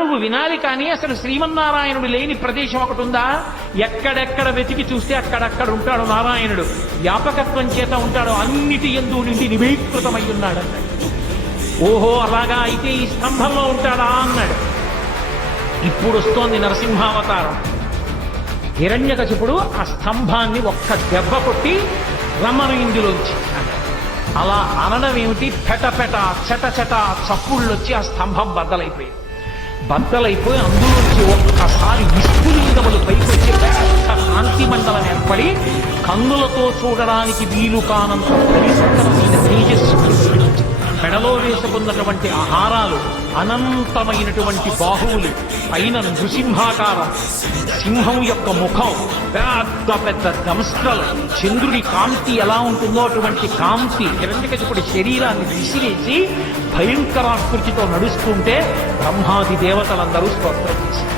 నువ్వు వినాలి. కానీ అసలు శ్రీమన్నారాయణుడు లేని ప్రదేశం ఒకటి ఉందా? ఎక్కడెక్కడ వెతికి చూస్తే అక్కడక్కడ ఉంటాడు నారాయణుడు. వ్యాపకత్వం చేత ఉంటాడు, అన్నిటి యందు నుండి నిబీకృతమై ఉన్నాడు అన్నాడు. ఓహో అలాగా, అయితే ఈ స్తంభంలో ఉంటాడా అన్నాడు. ఇప్పుడు వస్తోంది నరసింహావతారం. హిరణ్యకశిపుడు ఆ స్తంభాన్ని ఒక్క దెబ్బ కొట్టి రమ్మను ఇందులోంచి అన్నాడు. అలా అనడం ఏమిటి? పెటపెట చెట చెట చప్పుళ్ళు వచ్చి ఆ స్తంభం బద్దలైపోయింది. బద్దలైపోయి అందులోంచి ఒక్కసారి విస్ఫులింగములు పైకి వచ్చి పెద్ద కాంతి మండలం ఏర్పడి కన్నులతో చూడడానికి వీలు కానంత పవిత్రమైన తేజస్సు, మెడలో వేసుకున్నటువంటి ఆహారాలు, అనంతమైనటువంటి బాహువులు, పైన నృసింహాకారం, సింహం యొక్క ముఖం, పెద్ద పెద్ద దంస్ట్రలు, చంద్రుడి కాంతి ఎలా ఉంటుందో అటువంటి కాంతి. హిరణ్యకశిపుడి శరీరాన్ని విసిరేసి భయంకరాకృతితో నడుస్తుంటే బ్రహ్మాది దేవతలందరూ స్తోత్రం చేశారు.